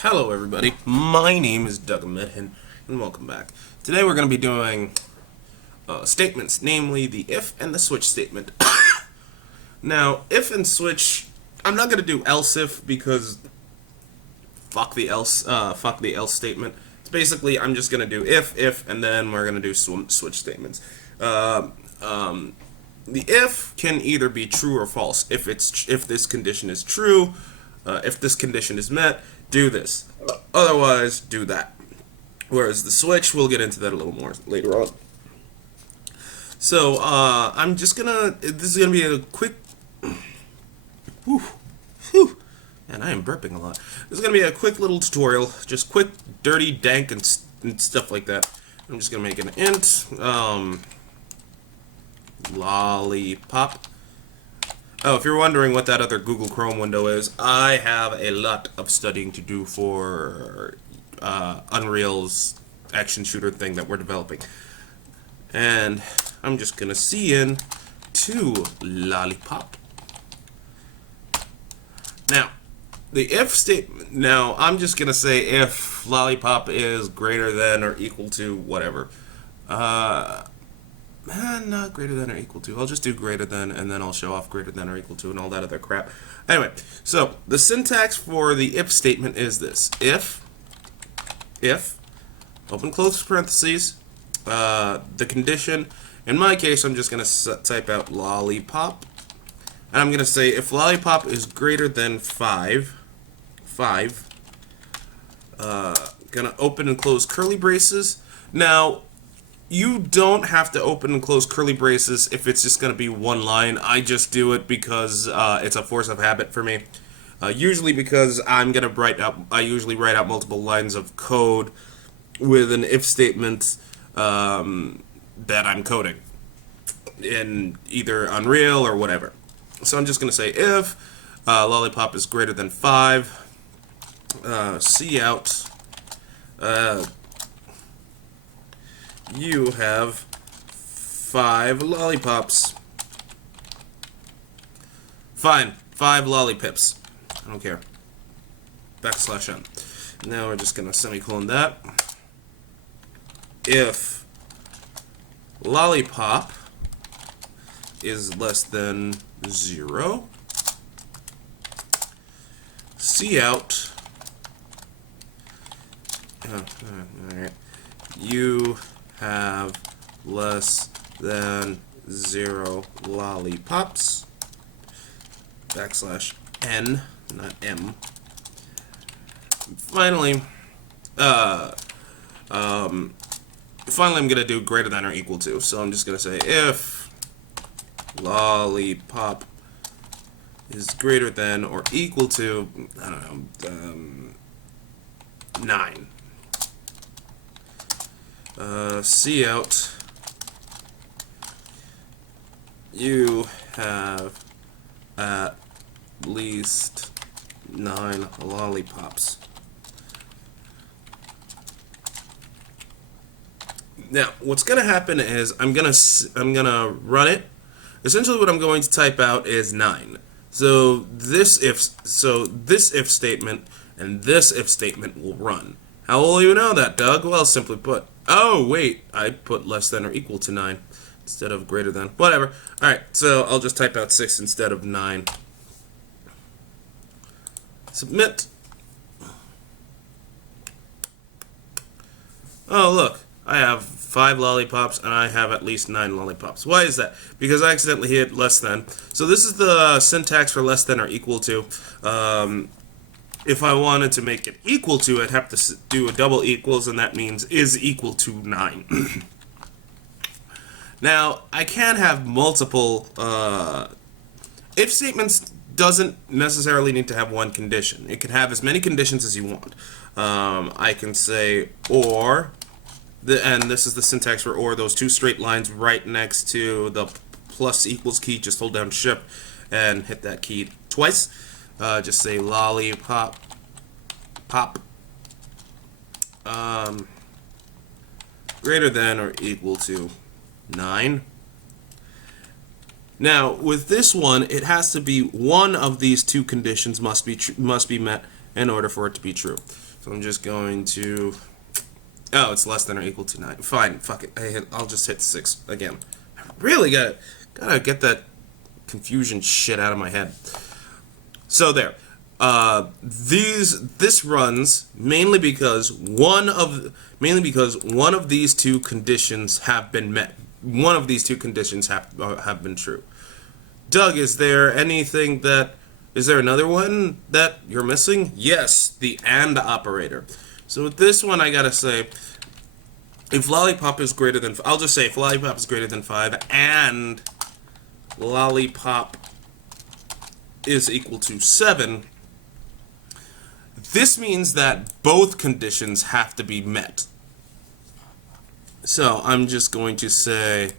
Hello everybody, my name is Doug Medhin, and welcome back. Today we're going to be doing statements, namely the if and the switch statement. Now, if and switch, I'm not going to do else if because fuck the else statement. It's basically, I'm just going to do if, and then we're going to do switch statements. The if can either be true or false. If this condition is true, if this condition is met, do this. Otherwise, do that. Whereas the switch, we'll get into that a little more later on. So I'm just gonna. This is gonna be a quick. Whew, whew, and I am burping a lot. This is gonna be a quick little tutorial, just quick, dirty, dank, and stuff like that. I'm just gonna make an int. Lollipop. Oh, if you're wondering what that other Google Chrome window is, I have a lot of studying to do for Unreal's action shooter thing that we're developing. And I'm just going to see in to Lollipop. Now, the if statement, now I'm just going to say if Lollipop is greater than or equal to whatever. Not greater than or equal to. I'll just do greater than, and then I'll show off greater than or equal to and all that other crap. Anyway, so the syntax for the if statement is this. If, open close parentheses, the condition, in my case, I'm just going to type out lollipop, and I'm going to say if lollipop is greater than 5, going to open and close curly braces. Now, you don't have to open and close curly braces if it's just going to be one line. I just do it because it's a force of habit for me. Usually because I'm going to I usually write out multiple lines of code with an if statement that I'm coding in either Unreal or whatever. So I'm just going to say if lollipop is greater than 5, cout, you have 5 lollipops. Fine, 5 lollipips. I don't care. \n. Now we're just gonna semicolon that. If lollipop is less than 0, cout. Alright. You have less than 0 lollipops. \n, not m. Finally, I'm gonna do greater than or equal to. So I'm just gonna say if lollipop is greater than or equal to, I don't know, 9. Cout, you have at least 9 lollipops. Now, what's gonna happen is I'm gonna run it. Essentially, what I'm going to type out is 9. So this if statement and this if statement will run. How will you know that, Doug? Well, simply put. Oh, wait, I put less than or equal to 9 instead of greater than. Whatever. Alright, so I'll just type out 6 instead of 9. Submit. Oh, look. I have 5 lollipops, and I have at least 9 lollipops. Why is that? Because I accidentally hit less than. So this is the syntax for less than or equal to. If I wanted to make it equal to, I'd have to do a double equals, and that means is equal to 9. Now, I can have multiple if statements doesn't necessarily need to have one condition. It can have as many conditions as you want. I can say or, and this is the syntax for or, those 2 straight lines right next to the plus equals key. Just hold down shift and hit that key twice. Just say lollipop, pop, greater than or equal to 9. Now, with this one, it has to be one of these 2 conditions must be met, in order for it to be true. So I'm just going to... Oh, it's less than or equal to 9. Fine, fuck it. I'll just hit 6 again. I really gotta get that confusion shit out of my head. So there. This runs mainly because one of these two conditions have been met. One of these two conditions have been true. Doug, is there another one that you're missing? Yes, the AND operator. So with this one, I gotta say, if lollipop is greater than, I'll just say if lollipop is greater than 5 and lollipop is equal to 7, this means that both conditions have to be met. So I'm just going to say,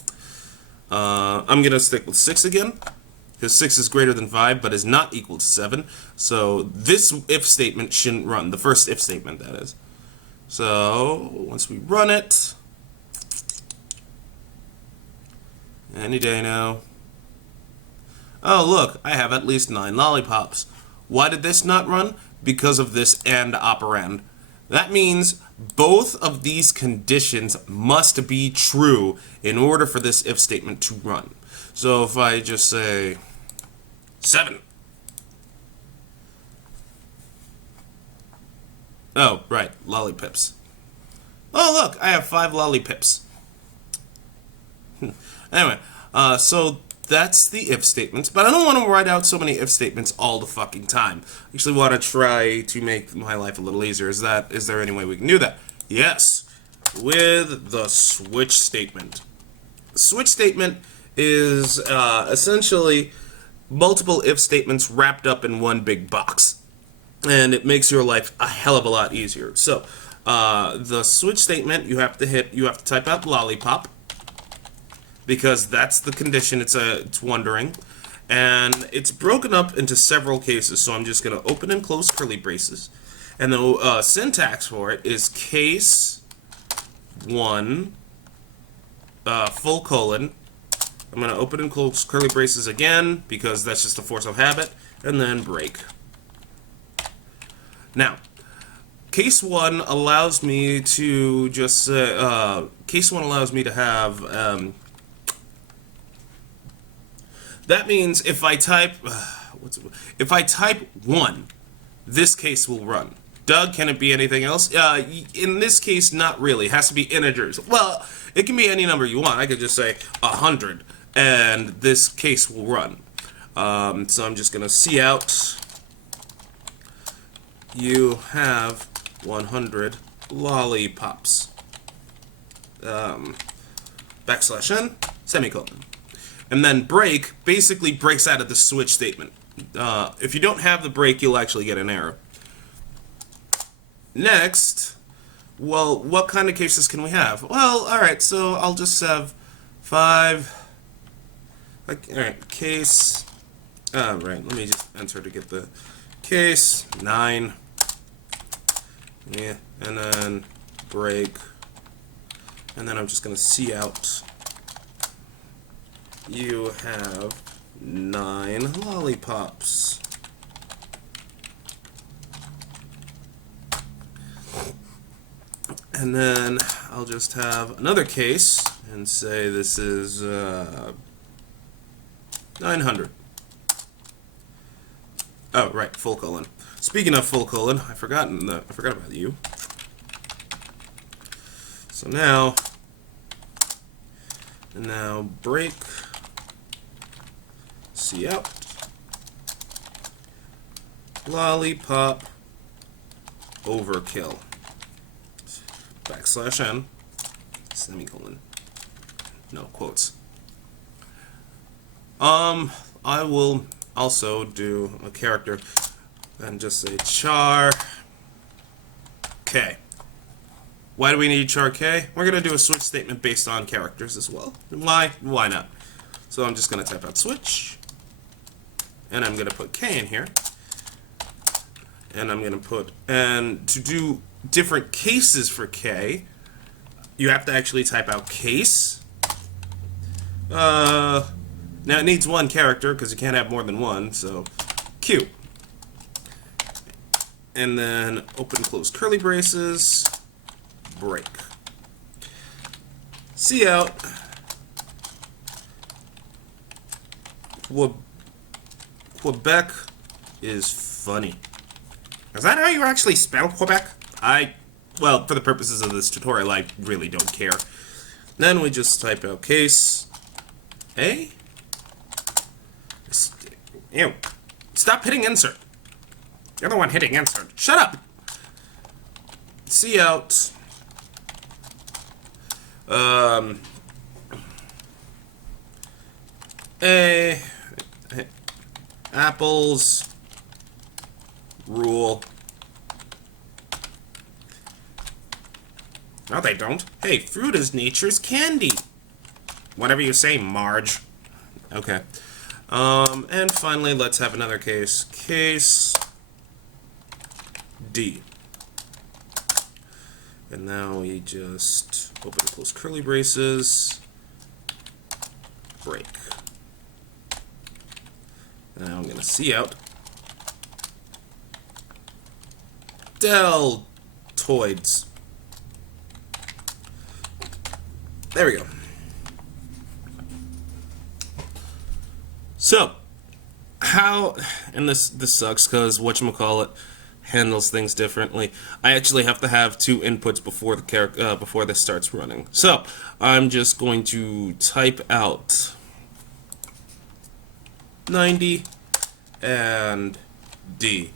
I'm going to stick with 6 again, because 6 is greater than 5, but is not equal to 7. So this if statement shouldn't run, the first if statement, that is. So once we run it, any day now. Oh, look, I have at least 9 lollipops. Why did this not run? Because of this AND operand. That means both of these conditions must be true in order for this if statement to run. So if I just say 7. Oh, right, lollipips. Oh, look, I have 5 lollipips. Anyway, so that's the if statements, but I don't want to write out so many if statements all the fucking time. I actually want to try to make my life a little easier. Is there any way we can do that? Yes, with the switch statement. The switch statement is essentially multiple if statements wrapped up in one big box, and it makes your life a hell of a lot easier. So, the switch statement, you have to type out lollipop, because that's the condition it's wondering, and it's broken up into several cases. So I'm just going to open and close curly braces, and the syntax for it is case 1 full colon. I'm going to open and close curly braces again because that's just a force of habit, and then break. Now, case 1 allows me to just case 1 allows me to have that means if I type if I type 1, this case will run. Doug, can it be anything else? In this case, not really. It has to be integers. Well, it can be any number you want. I could just say 100, and this case will run. So I'm just going to see out. You have 100 lollipops. \n, semicolon. And then break basically breaks out of the switch statement. If you don't have the break, you'll actually get an error. Next, well, what kind of cases can we have? Well, alright, so I'll just have 5. Alright, case. Right, let me just enter to get the case 9. Yeah, and then break. And then I'm just going to see out. You have 9 lollipops. And then I'll just have another case and say this is 900. Oh, right, full colon. Speaking of full colon, I forgot about you. So now break. See out. Lollipop overkill. \n, semicolon. No quotes. I will also do a character and just say char k. Why do we need char k? We're going to do a switch statement based on characters as well. Why? Why not? So I'm just going to type out switch, and I'm going to put k in here, and I'm going to put, and to do different cases for k, you have to actually type out case. Now it needs one character because you can't have more than one, so q. and then open, close curly braces, break. See out. Quebec is funny. Is that how you actually spell Quebec? Well, for the purposes of this tutorial, I really don't care. Then we just type out case A. Ew. Stop hitting insert. You're the one hitting insert. Shut up! See out. A. Apples. Rule. No, they don't. Hey, fruit is nature's candy. Whatever you say, Marge. Okay. And finally, let's have another case. Case D. And now we just open and close curly braces. Break. Now I'm going to see out. Deltoids. There we go. So, how, and this sucks because whatchamacallit handles things differently. I actually have to have two inputs before the before this starts running. So, I'm just going to type out 90 and D.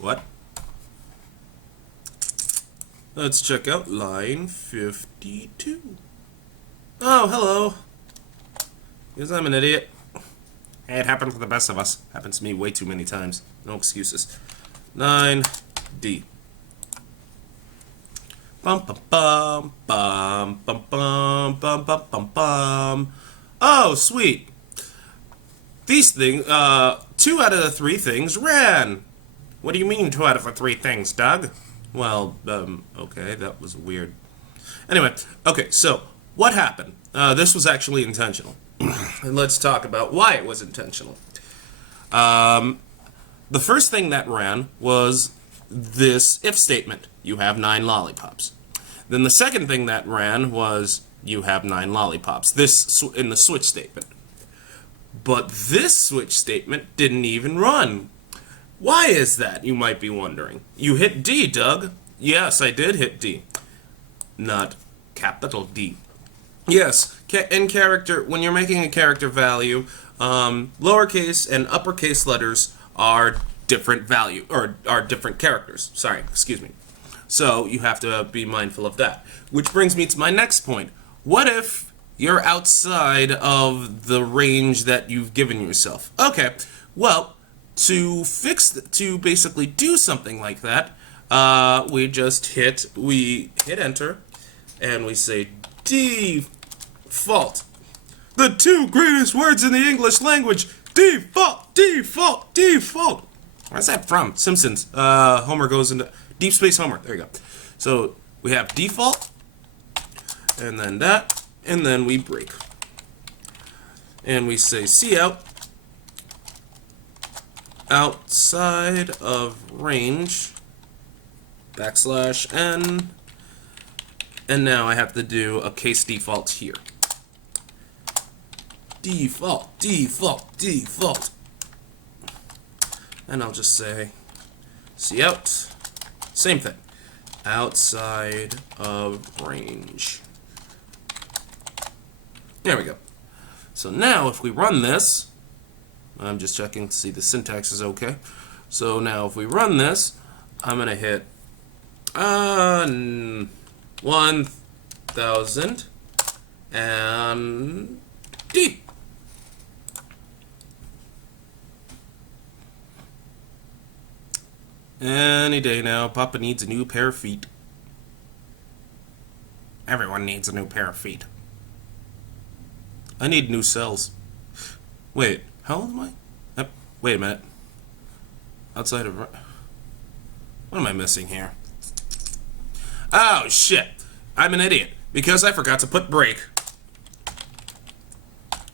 What? Let's check out line 52. Oh, hello. Because I'm an idiot. Hey, it happened to the best of us. Happens to me way too many times. No excuses. 9D. Bum bum bum bum bum bum bum bum bum bum. Oh, sweet. These things, 2 out of the 3 things ran. What do you mean 2 out of the 3 things, Doug? Well, okay, that was weird. Anyway, okay, so what happened? This was actually intentional. And let's talk about why it was intentional. The first thing that ran was this if statement. You have 9 lollipops. Then the second thing that ran was you have 9 lollipops. This in the switch statement. But this switch statement didn't even run. Why is that, you might be wondering? You hit D, Doug. Yes, I did hit D. Not capital D. Yes, in character, when you're making a character value, lowercase and uppercase letters are different value, or are different characters. Sorry, excuse me. So you have to be mindful of that. Which brings me to my next point. What if you're outside of the range that you've given yourself? Okay, well, to basically do something like that, we hit enter, and we say default. The 2 greatest words in the English language. Default, default, default. Where's that from? Simpsons. Homer goes into Deep Space Homer. There you go. So we have default, and then that, and then we break. And we say cout, outside of range, \n, and now I have to do a case default here. Default, default, default. And I'll just say cout, same thing, outside of range. There we go. So now if we run this, I'm just checking to see the syntax is okay. So now if we run this, I'm going to hit 1000 and D. Any day now, Papa needs a new pair of feet. Everyone needs a new pair of feet. I need new cells. Wait, how old am I? Wait a minute. Outside of... What am I missing here? Oh, shit. I'm an idiot because I forgot to put break.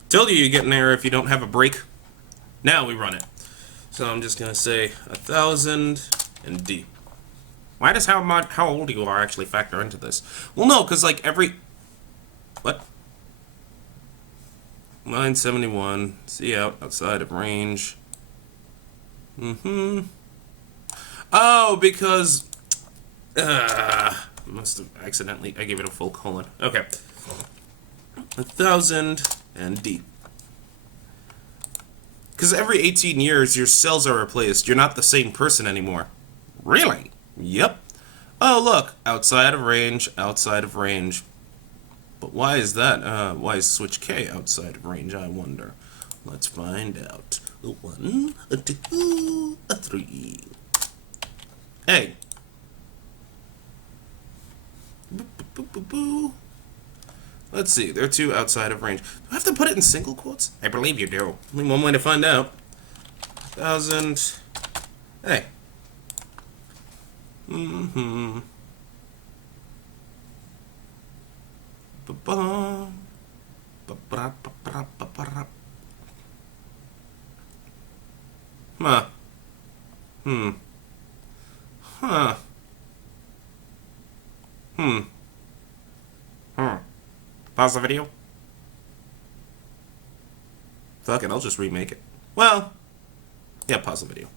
Told you get an error if you don't have a break. Now we run it. So I'm just gonna say 1,000 and D. Why does how old you are actually factor into this? Well, no, because like every what? 971. See outside of range. Oh, because must have accidentally I gave it a full colon. Okay. 1,000 and D. Because every 18 years, your cells are replaced. You're not the same person anymore. Really? Yep. Oh, look. Outside of range, outside of range. But why is that? Why is switch K outside of range, I wonder? Let's find out. 1, 2, 3. Hey. Boo, boo, boo, boo. Let's see, they're 2 outside of range. Do I have to put it in single quotes? I believe you do. Only one way to find out. 1,000. Hey. Ba-bum. Ba-ba-da-ba-ba-da-ba-ba-da. Huh. Huh. Pause the video? Fuck it, I'll just remake it. Well, yeah, pause the video.